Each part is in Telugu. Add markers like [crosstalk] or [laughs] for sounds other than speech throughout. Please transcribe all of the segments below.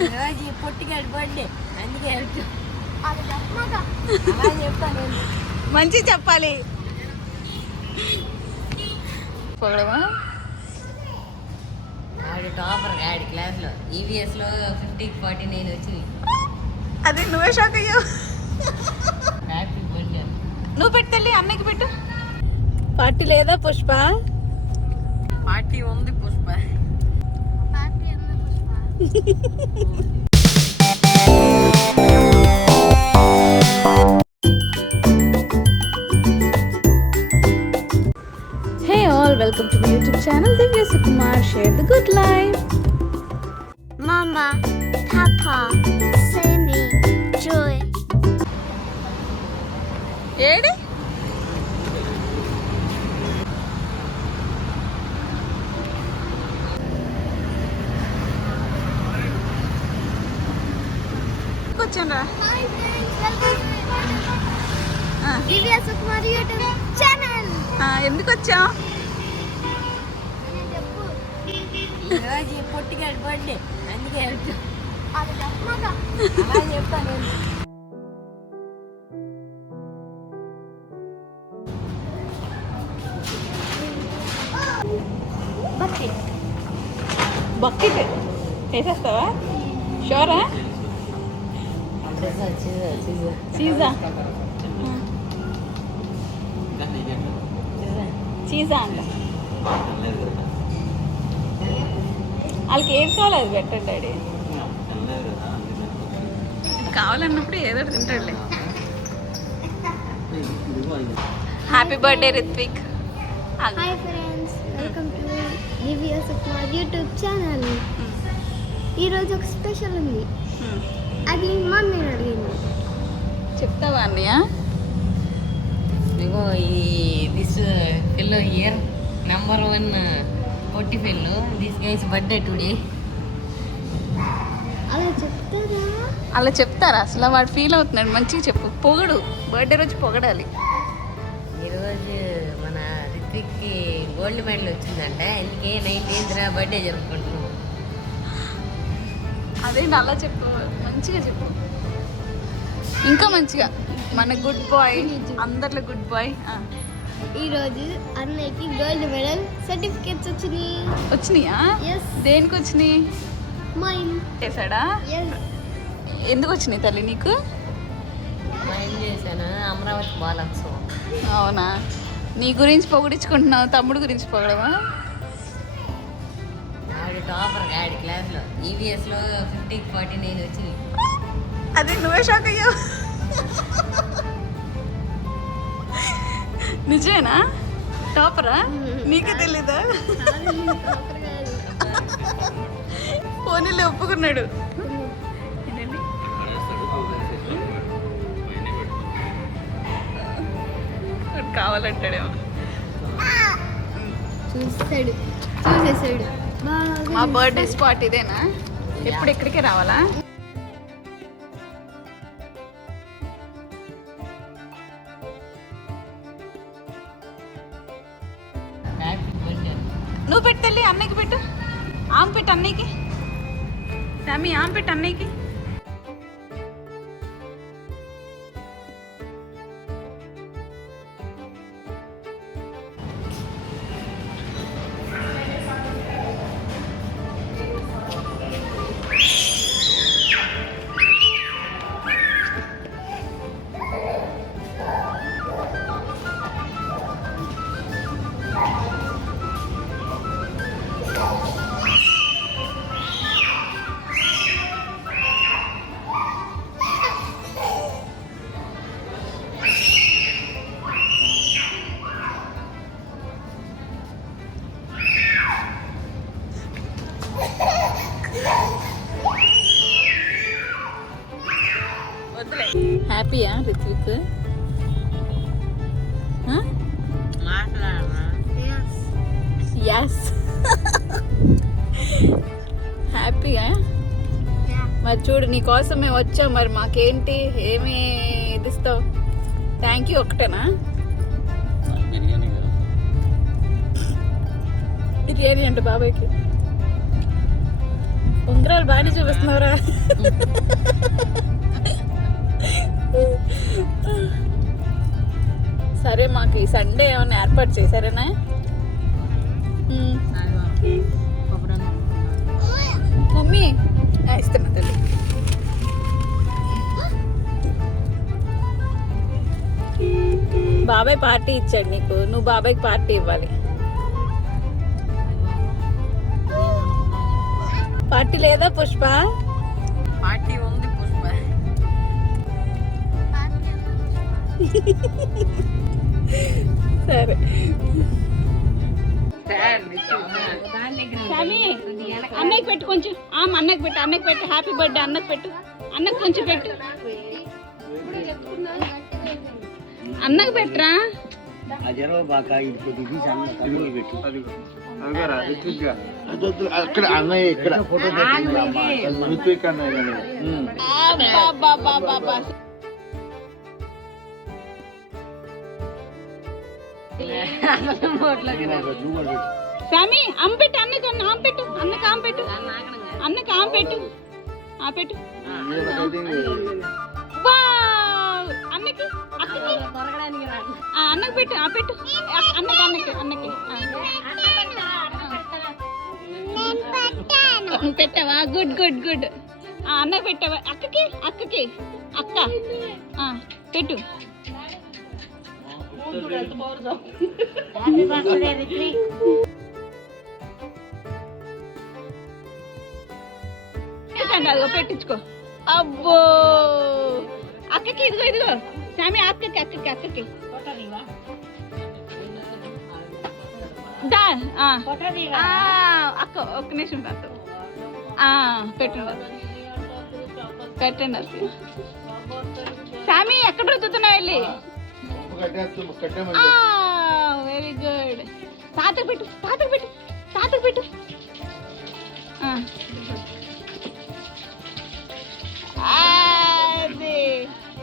ఈరోజు ఈ పొట్టిగాడి బర్త్డే అందుకే చెప్పాను. మంచి చెప్పాలి. పొగడవా ఆడు టాపర్ ఆడి క్లాస్లో ఈవీఎస్లో ఫిఫ్టీకి ఫార్టీ నైన్ వచ్చింది. అదే నువ్వే షాక్ అయ్యావు. హ్యాపీ బర్త్డే నువ్వు పెట్టెళ్ళి అన్నకి పెట్టు. పార్టీ లేదా పుష్ప? పార్టీ ఉంది Pushpa. [laughs] hey all, welcome to my YouTube channel Divya Sukumar. Share the good life. Mama, Papa, Sammy, Joy. Ready? ఎందుకు ఈ పొట్టిగాడి బర్త్డే అందుకే చెప్పాను Bucket. బకెట్. వేసేస్తావా షోరా? చీజా చీజా అంట. వాళ్ళకి ఏం కావాలి అది పెట్టండి డాడీ. కావాలన్నప్పుడు ఏదో తింటాడులే. Happy birthday Ritvik Hi friends, welcome to Divya Sukumar YouTube channel. ఈరోజు ఒక స్పెషల్ ఉంది. అది మమ్మీ అడిగింది. చెప్తావా అన్నయ్య? ఇగో ఈ this fill year number one Potti fill this guys birthday today అలా చెప్తారా? అలా చెప్తారా? అసలు వాడు ఫీల్ అవుతున్నాడు. మంచిగా చెప్పు. పొగడు. బర్త్డే రోజు పొగడాలి. ఈరోజు మన రిత్విక్కి గోల్డ్ మెడల్ వచ్చిందంట. అందుకే నైన్టీన్త్ బర్త్డే జరుపుకుంటున్నాం. అదేంటి అలా చెప్పు. మంచిగా చెప్పు. ఇంకా మంచిగా. మన గుడ్ బాయ్ అందరిలో గుడ్ బాయ్ ఈరోజు అన్నయ్యకి గోల్డ్ మెడల్ సర్టిఫికేట్స్ వచ్చినాయి. వచ్చినాయా? ఎస్ దేనికి వచ్చినాయి? మైన్ చేశాడా? ఎస్ ఎందుకు వచ్చినాయి తల్లి నీకు? మా ఏం చేశాను? అమరావతి బాలోత్సవం అవునా? నీ గురించి పొగిడించుకుంటున్నావు తమ్ముడు గురించి పొగడవా? ఆడు టాపర్ ఆడి క్లాస్లో ఈవీఎస్లో ఫిఫ్టీకి ఫార్టీ నైన్ వచ్చింది అదే నువ్వే షాక్ అయ్యావు. నిజమేనా? టాపరా? నీకే తెలీదా? ఫోన్లో ఒప్పుకున్నాడు. కావాలంటాడేమో. చూసేసాడు. బాగా మా బర్త్డే స్పాట్ ఇదేనా? ఎప్పుడు ఇక్కడికే రావాలా? నువ్వు పెట్టెళ్ళి అన్నయ్యకి పెట్టు. ఆమె పెట్టు అన్నయ్యకి. సామి ఆమె పెట్టు అన్నయ్యకి. హ్యాపీయా రిత్విక్ ఎస్ హ్యాపీయా మరి చూడు నీ కోసం మేము వచ్చాం మరి మాకేంటి? ఏమి ఇది ఇస్తావు థ్యాంక్ యూ ఒకటేనా బిర్యానీ అంట బాబాయ్కి. ఉంగరాలు బాగానే చూపిస్తున్నావురా. [laughs] [laughs] సరే మాకు ఈ సండే ఏమైనా ఏర్పాటు చేశారేనా? మమ్మీ ఇస్తున్నా తల్లి. బాబాయ్ పార్టీ ఇచ్చాడు నీకు. నువ్వు బాబాయ్కి పార్టీ ఇవ్వాలి. పార్టీ లేదా పుష్ప? పార్టీ ఉంది. సరే. అన్నకి పెట్టు కొంచెం. ఆ అన్నకి పెట్టు అన్నకి పెట్టు. హ్యాపీ బర్త్డే అన్నకి పెట్టు. అన్నకి కొంచెం పెట్టు. అన్నకి పెట్టరా. అక్కడ అన్నయ్య ఇక్కడ. ఫోటో ఋత్విక్ అన్నయ్య స్వామి అమ్మ పెట్టు అన్నకి అన్న ఆమె పెట్టు అన్నకి ఆమె పెట్టు. అన్నకి ఆమె పెట్టు. ఆ పెట్టు! అన్నకి అన్నకి పెట్టు ఆ పెట్టు. అన్నకి అన్నకి అన్నకి. ఆ. పెట్టావా? Good good good. ఆ, అన్నకి పెట్టావా? అక్కకి అక్కకి. అక్క. ఆ, పెట్టు పెట్టండి, అదిగో పెట్టించుకో. అబ్బో! అక్కకి ఇదిగో ఇదిగో. సామి అక్కకి అక్కకి అక్కకి. ఆ. అక్క ఒక్క నిమిషం పెట్టు ఆ, పెట్టండి. పెట్టండి సామి ఎక్కడ రుద్దుతున్నావు వెళ్ళి? వెరీ గుడ్ తాతకు పెట్టు తాతకు పెట్టు తాతకు పెట్టు.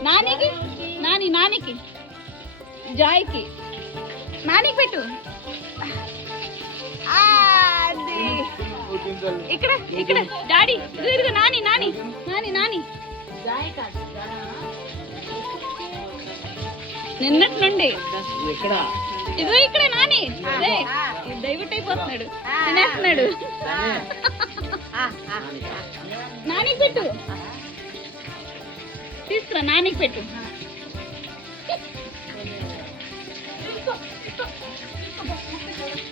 నానికి నాని నానికి. జాయ్కి. నానికి పెట్టు. ఇక్కడ ఇక్కడ. డాడీ ఇదిగో నాని నాని నాని నాని. నిన్నటి నుండి. ఎక్కడ? ఇదిగో ఇక్కడ నాని. రే, డైవర్ట్ అయిపోతున్నాడు. తినేస్తున్నాడు. నానికి పెట్టు. తీసుకురా నానికి పెట్టు.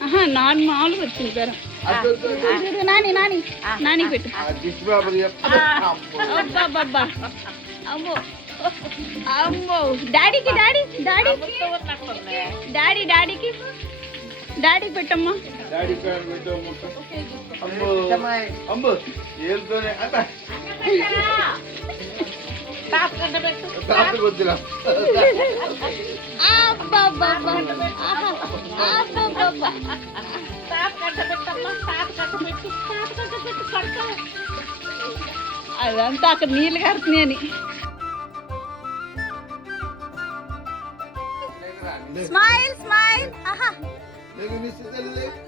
ఆహా నాన్ మామూలుగా వచ్చింది ఇదిగో నాని నాని. నానికి పెట్టు. దిష్టి బాబు చెప్తా. అమ్మో. అమ్మో డాడీకి డాడీ డాడీ డాడీ డాడీకి డాడీకి పెట్టమ్మా డాడీ ఫ్యాన్ పెట్టు, ముట్టు. అమ్మో అమ్మో ఏలుతోనే అబ్బ. తాతకు వద్దురా. అబ్బబ్బబ్బా. ఆహా. అబ్బబ్బబ్బా. అదంతా అక్కడ నీళ్ళు కడుతున్నాయని Nagamiss the Talle.